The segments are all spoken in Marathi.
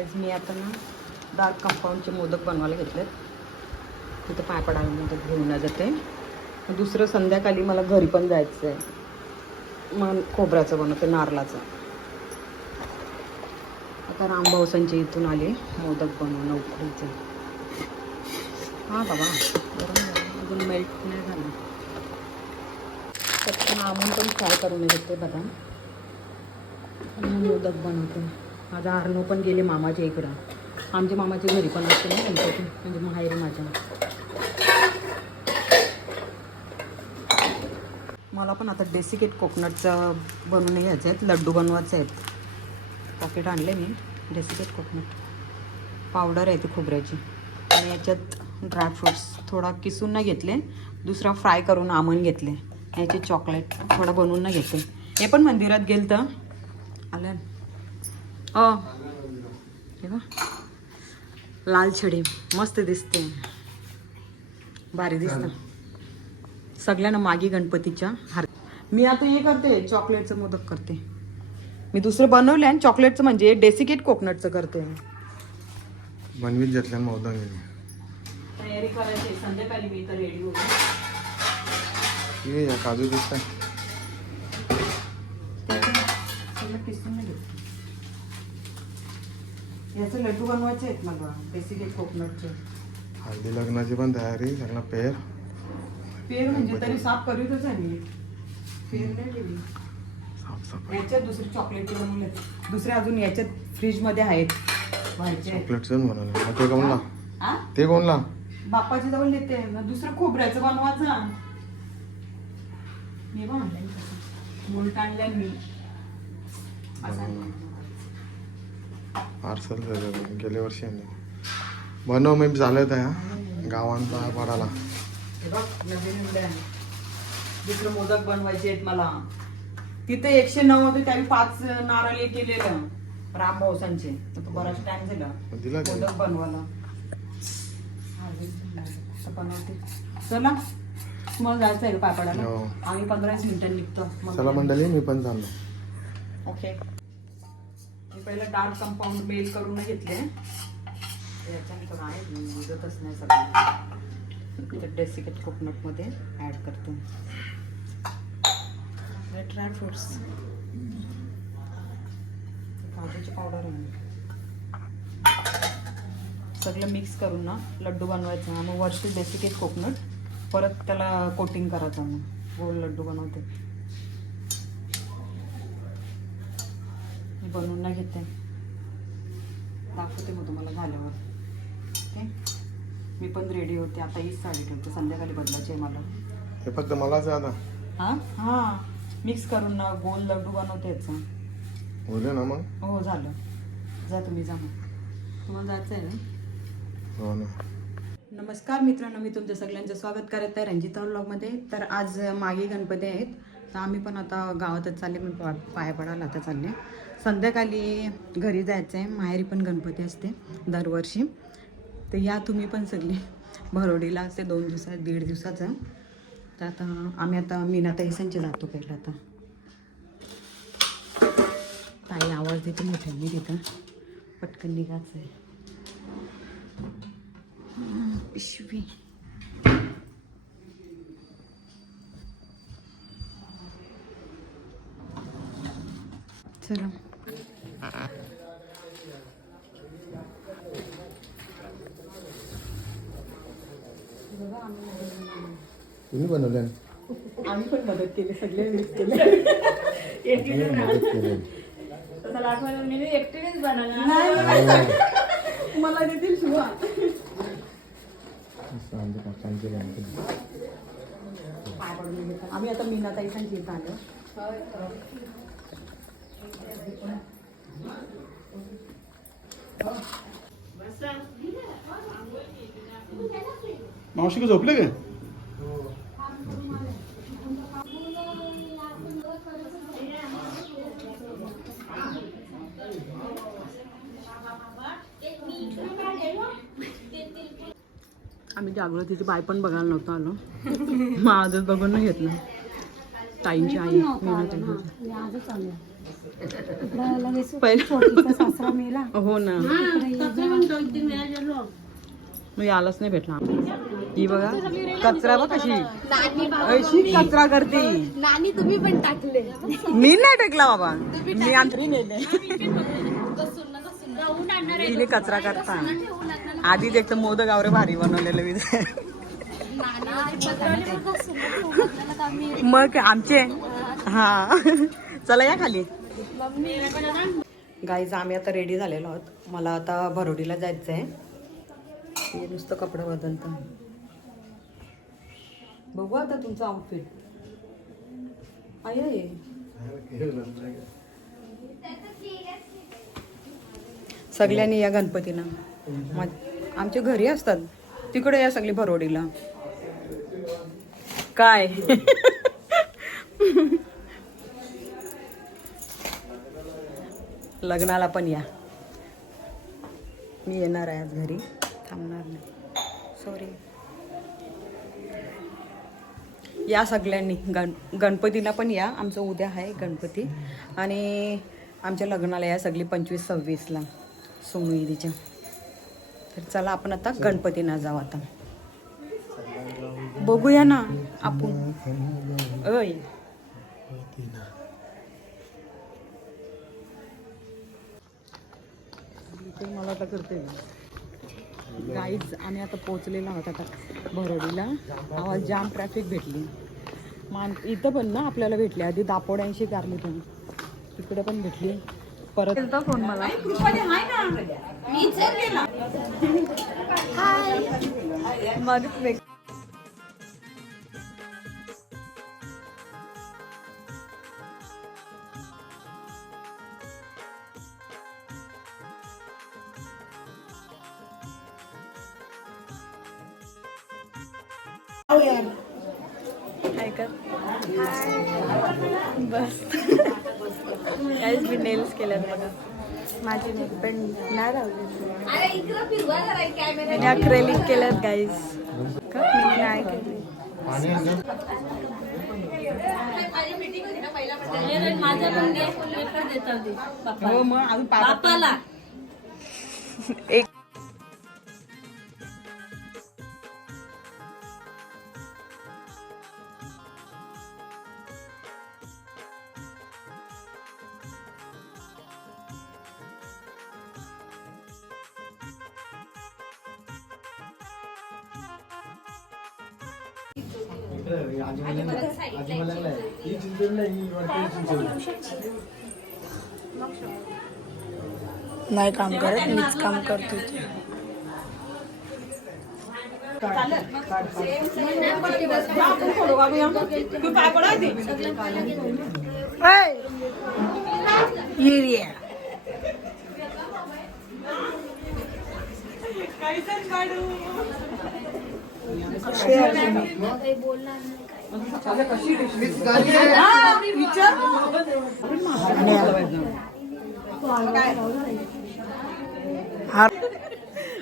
गाईज मी आता ना डार्क कंपाऊंडचे मोदक बनवायला घेतलेत. तिथं पाय पडायला मोदक घेऊन जाते. दुसरं संध्याकाळी मला घरी पण जायचं आहे. मग खोबऱ्याचं बनवते, नारळाचं. आता रामभाऊसांच्या इथून आले मोदक बनवून उकडीचे. हां बाबा अजून मेल्ट नाही झालं. पटकन आमून पण फ्राय करून घेते बदाम. मोदक बनवते. माझा अर्णव पण गेले मामाच्या इकडं. आमच्या मामाच्या घरी पण असते ना त्यांच्याकडे, म्हणजे माहेरी माझ्या. मला पण आता डेसिकेट कोकोनटचं बनवून घ्यायचं आहेत. लड्डू बनवायचे आहेत. पॉकेट आणले मी डेसिकेट कोकोनट. पावडर आहे ती खोबऱ्याची. आणि याच्यात ड्रायफ्रूट्स थोडा किसून न घेतले, दुसरा फ्राय करून आमून घेतले. याचे चॉकलेट थोडं बनवून न घेते. हे पण मंदिरात गेलं तर आलं. हे बघ लाल छडी मस्त दिसते, भारी दिसतं. सगळ्यांना मागी गणपतीच्या हार. मी आता हे करते, चॉकलेटचं मोदक करते. मी दुसरं बनवलं आणि चॉकलेटचं म्हणजे डेसिकेट कोकोनटचं करते. बनवीत घेतल्या मोदक तयारी करायची संध्याकाळी. मी तर रेडी होते. ये काजू दिसत आहे. याचे लड्डू बनवायचे आहेत मला, डेसिकेट कोकोनटचे. हल्दी लग्नाची पण तयारी. सगळं पेर म्हणजे तरी साफ करीतच आहे मी. पेर नाही केली. याच्यात दुसरे चॉकलेट बनवले, दुसरे अजून याच्यात फ्रीजमध्ये आहेत. चॉकलेटच बनवलं. ते कोणला? ते कोणला? बाप्पाची जवळ येते ना. दुसरं खोबऱ्याचं बनवायचं. मी पण आणलंय मुलट आणलंय मी. पार्सल गेल्या वर्षी बनव मी झालं त्या गावांचा पडाला. नवीन दुसरं मोदक बनवायचे आहेत मला. तिथे 109 होते, त्यावेळी 5 नारळ केलेलं रामभाऊसांचे. बराच टाइम झाला मोदक बनवायला. बनवते. चला तुम्हाला जायचं आहे पापडाला. आम्ही 15-20 मिनिटांनी निघतो. चला मंडळी, मी पण चाललो. ओके. मी पहिलं डार्क कंपाऊंड मेल करून घेतले. याच्यानंतर आहे निघतच नाही सगळं. डेसिकेट कोकोनटमध्ये ॲड करतो ड्रायफ्रुट्स. काजूची पावडर आहे. सगळं मिक्स करून ना लड्डू बनवायचं. मग वरती डेसिकेट कोकोनट, परत त्याला कोटिंग करायचं. मग गोल लड्डू बनवते. मी बनवून नाही घेते, दाखवते मग तुम्हाला झाल्यावर. ओके. मी पण रेडी होते. आता हीच साडी ठेवते, संध्याकाळी बदलायची आहे मला. हे फक्त मलाच आहे आता. हां हां मिक्स करून ना गोल लड्डू बनवते याचं. होईल ना मग? हो झालं. जा तुम्ही, जा मग. तुम्हाला जायचं आहे ना? हो ना. नमस्कार मित्रांनो, मी तुमचं सगळ्यांचं स्वागत करत आहे रंजिता व्लॉगमध्ये. तर आज मागे गणपती आहेत, तर आम्ही पण आता गावातच चालले. मी पाया पडायला आता चालले. संध्याकाळी घरी जायचं आहे. माहेरी पण गणपती असते दरवर्षी. तर या तुम्ही पण सगळे. भरोडीला असते 2 दिवसात 1.5 दिवसाचं. तर आता आम्ही आता मीनाताई संचे जातो पहिलं. आता ताई आवाज देते मोठ्यांनी, तिथं पटकन निघायचं आहे. पिशवी चला. तुम्ही बनवले? आम्ही पण मदत केली, सगळे मिक्स केले. मला देतील शिवा. आम्ही आता मीनाताईसांची इथं आलो. मावशी का झोपले का? आम्ही जागृतीची बाय पण बघायला नव्हतो आलो. मग आजच बघून नाही घेतलं. ताईंची आई मीना ताई. आजच आलो इकडं लगेच पहिलं पोटीचा सासरा मेला हो ना मी आलाच नाही भेटला. ही बघा कचरा बघ कशी अशी कचरा करते. नानी तुम्ही पण टाकले मी नाही टेकला बाबा मी आंतरी नेले. तिने कचरा करता आधीच एक तर मोदक गावरे भारी बनवलेलं मी. मग आमचे हा चला या खाली. गाईज आम्ही आता रेडी झालेलो आहोत. मला आता भरोडीला जायचं आहे. हे नुसतं कपडे बदलतं. बघू आता तुमचं आउटफिट. आहे सगळ्यांनी या गणपतीला. आमच्या घरी असतात तिकडे या सगळी भरोडीला. काय लग्नाला पण या. मी येणार आहे आज घरी थांबणार नाही. सॉरी. या सगळ्यांनी गणपतीला पण या. आमचं उद्या आहे गणपती आणि आमच्या लग्नाला या सगळी 25-26ला सोनू ईदीच्या. तर चला आपण आता गणपतीला जाऊ. आता बघूया ना आपण. अय मला आता करते गाईज. आम्ही आता पोहोचलेलो आहोत आता भरोडीला. आवाज जाम ट्रॅफिक भेटली. इथं पण ना आपल्याला भेटली. आधी दापोड्यांशी कारली पण तिकडे पण भेटली. परत फोन मला बस. काहीच मी नेल्स केल्यात बघा. माझी नेल पण नाही राहिली. अक्रेलिक केल्यात गाईज. मी नाही केली. हो मग अजून पापाला एक नाही काम करत. मीच काम करतो.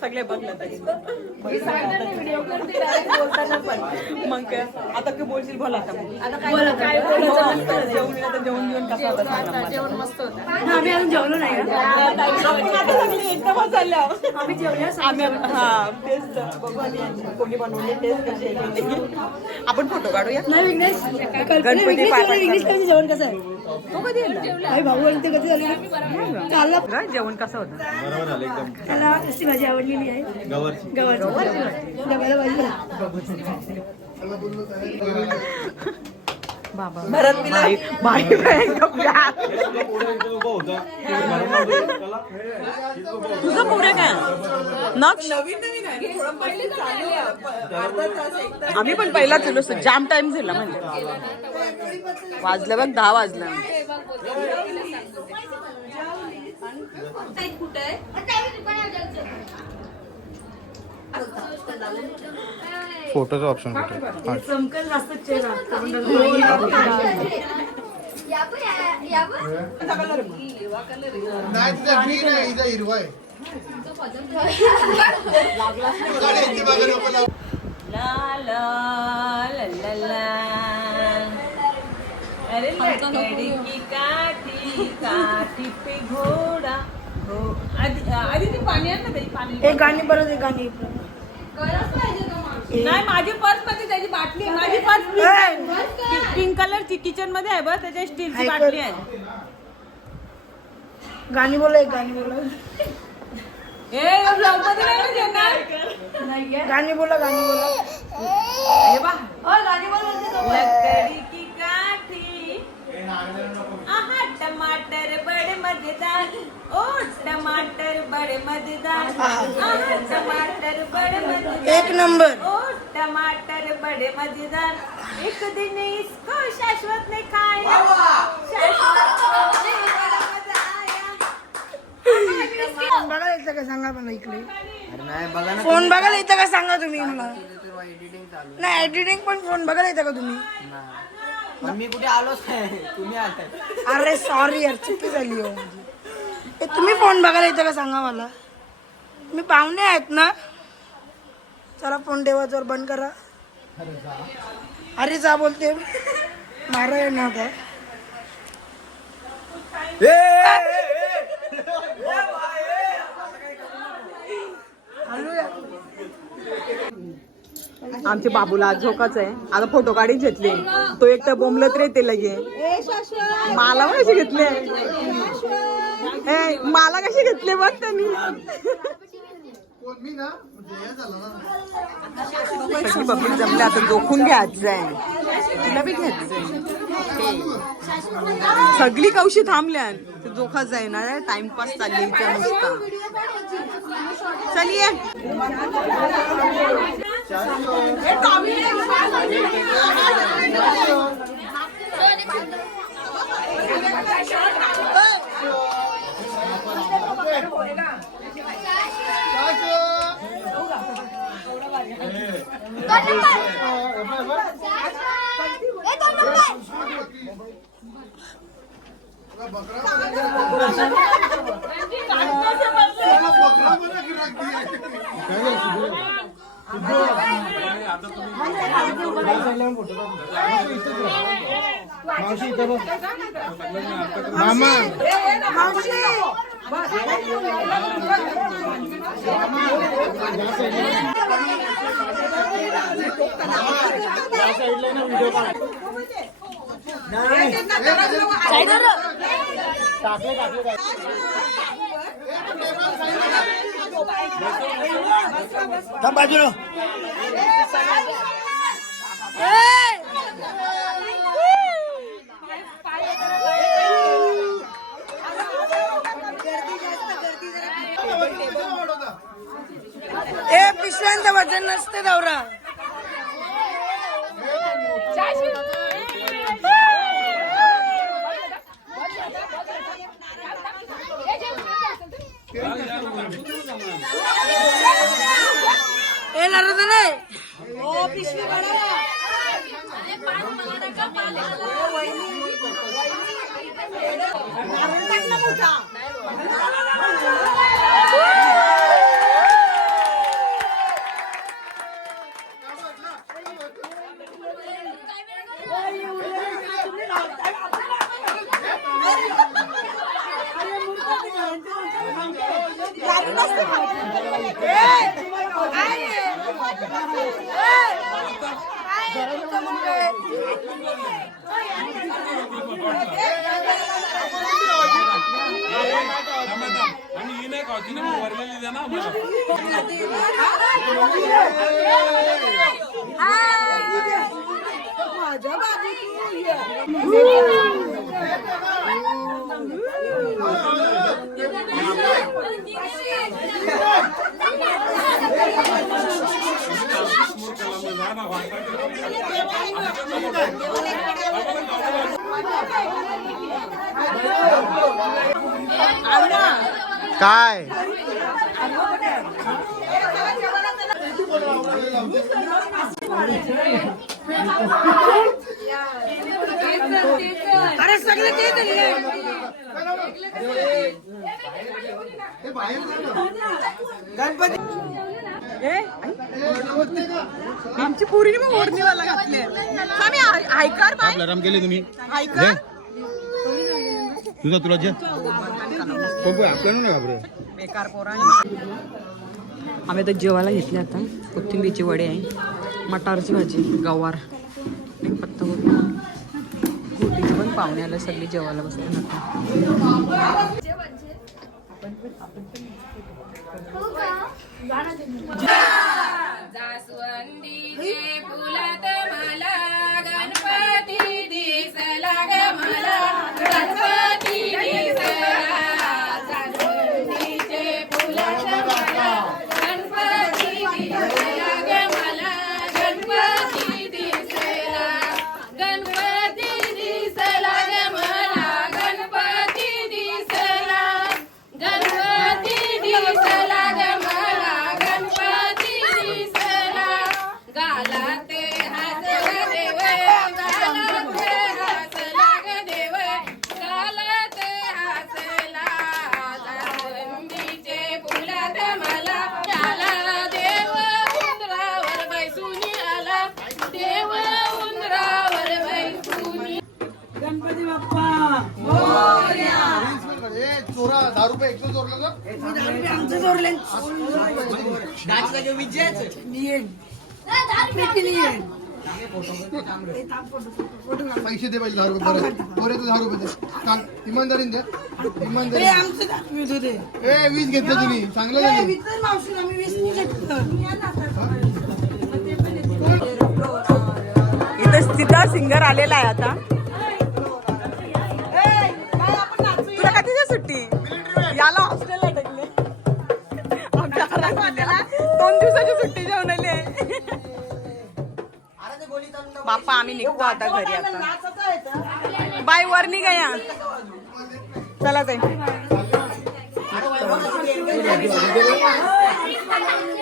सगळे बघलं मग आता काय बोलशील. बोला आता जेवण घेऊन कसं होतं. जेवण मस्त होतं. आम्ही अजून जेवलो नाही. आम्ही जेवलो. हा तेच कोणी बनवले तेच कसे. आपण फोटो काढूया. गणपती जेवण कसं आहे. तो कधी भाऊ ते कधी झाले. जेवण कसं होतं. त्याला अशी भाजी आवडलेली आहे. गवारची डब्याला भाजी. बाबा भरत तुझं पुढे काय आम्ही पण पहिला केलो. जाम टाइम झाला म्हणजे वाजलं बघ 10 वाजलं. फोटोचा ऑप्शन अरे लकड़ी की काठी काठी पे घोडा हो आधी ती पाणी आण ना त्याची पाणी एक गाणी परत एक गाणी नाही माझी पर्स मध्ये त्याची बाटली आहे. माझी पर्स पिंक कलरची किचन मध्ये आहे बस त्याच्या स्टीलची बाटली आहे. गाणी बोला एक गाणी बोला ब्लॉग मध्ये नाही ना देणार. गाणी बोला हे बा लकड़ी की काठी आहा टमाटर बड़े मजेदार ओ टमाटर बड़े मजेदार आहा टमाटर बड़े मजेदार एक नंबर ओ टमाटर बड़े मजेदार एक दिन इसको शाश्वत ने खाया शाश्वत ने बड़ा मजा आया. फोन बघायला येतं का सांगा मला इकडे फोन बघायला येतं का सांगा तुम्ही मला नाही एडिटिंग पण फोन बघायला येतं का तुम्ही मी कुठे आलोच नाही तुम्ही आलाय. अरे सॉरी यार चुकी झाली हो माझी. ए, तुम्ही फोन बघायला येतं का सांगा मला मी पाहुणे आहेत ना चला फोन ठेवायचा बंद करा अरे जा बोलते मारा आहे ना आता आमच्या बाबूला आज झोकाच आहे. आता फोटो काढी घेतले तो एक तर बोंबलत रे ते लगे मला कशी घेतले मला कशी घेतले बघ त्यांनी पब्लिक जमले आता जोखून घ्यायचं आहे तुला बी घ्यायचं सगळी कवशी थांबल्या जोखाच आहे ना टाइमपास चालली नुसता चलिए मामा बाजूला ए पिशव्यांचं वजन नसते दौरा ए नारद नाही काय अरे सगळे ते गणपती आमची पुरीने मग ओढणीवाला घातली आम्ही ऐकार बाय आराम केले तुम्ही ऐकार तुझा तुला जे बेकार पोरांनी आम्ही आता जेवायला घेतले आता कोथिंबीरची वडे आहे मटारची भाजी गवार पत्ता गोबीची पण पाहुणे आलं सगळी जेवायला बसले आता जास्वंदीचे फुलात मला गणपती दिसला ग मला गणपती दिसला जास्वंदीचे फुलात मला गणपती दिसला ग मला गणपती दिसला गणपती दिसला ग मला गणपती दिसला गणपती दिसला ग मला गणपती दिसला गालाते हसला देव गालाते हसला ग देव गालाते हसला जास्वंदीचे फुलात मला आला देव उंदरावर बैसून आला देव उंदरावर बैसून गणपती बाप्पा चोरा 10 रुपये एकशे चोरलं का आमचं जोरले पैसे दे पाहिजे 10 रुपये बरं चोरे तर 10 रुपये दे सांग इमानदारीने द्या इमानदारी आमचं दाखवीत होते 20 घेतलं तुम्ही चांगलं झालं विचार मावशी आम्ही 20 नाही घेतलं इथं तिथं सिंगर आलेला आहे आता तुला का तिथे सुट्टी याला हॉस्टेलला टाकले आमच्या घरात 2 दिवसाची सुट्टी जेवण आली आहे बाप्पा आम्ही निघतो आता घरी आता बाय वर निघा या चला ताई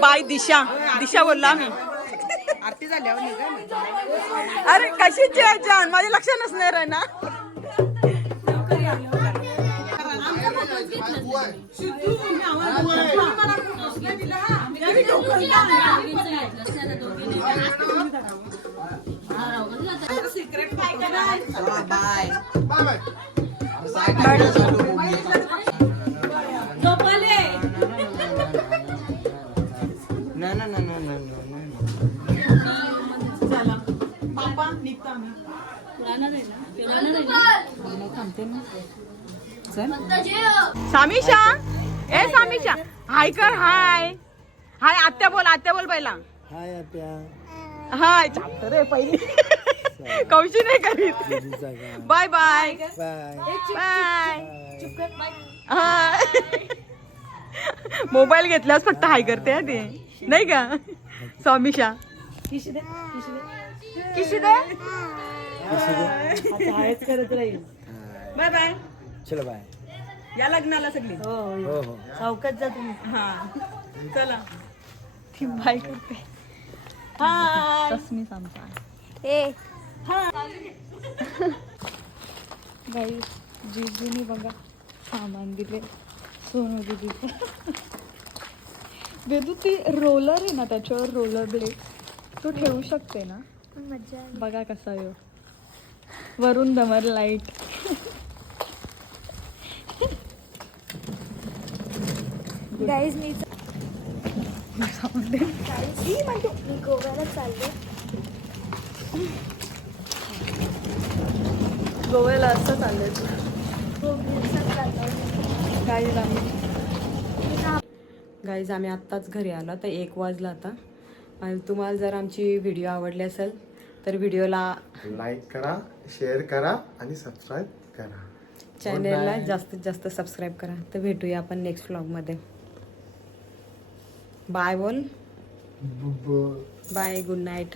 बाय दिशा दिशा बोललो आम्ही आरती झाल्यावर अरे कशीची जान माझे लक्ष नसणार आहे ना सामिशा ए सामिशा हाय कर हाय हाय आत्या बोल पहिला हाय आत्या हाय चालतं रे पहिली कौशी नाही करीत bye bye bye bye mobile घेतल्यास फक्त हाय करते हा ते नाही का सामिशा किशी दे आहेच करत राहील बाय बाय चलो बाय या लग्नाला सगळी हो हो चौकात जा तुम्ही हा चला ती बाय करते हाय तस्मी सांगता गाई जिजूनी बघा सामान दिले सोनू दिदीचं वेदू ती रोलर आहे ना त्याच्यावर रोलर ब्लेड तू ठेवू शकते ना मजा बघा कसा येऊ वरून दमर लाईट गाईज मी गोव्याला चालले गोव्याला असं चाललंय गाईज आम्ही आत्ताच घरी आलो तर 1 वाजला आता आणि तुम्हाला जर आमची व्हिडिओ आवडली असेल तर व्हिडिओला लाईक करा शेअर करा आणि सबस्क्राईब करा चॅनेलला जास्तीत जास्त सबस्क्राईब करा तर भेटूया आपण नेक्स्ट व्लॉगमध्ये बाय बोल बाय गुड नाईट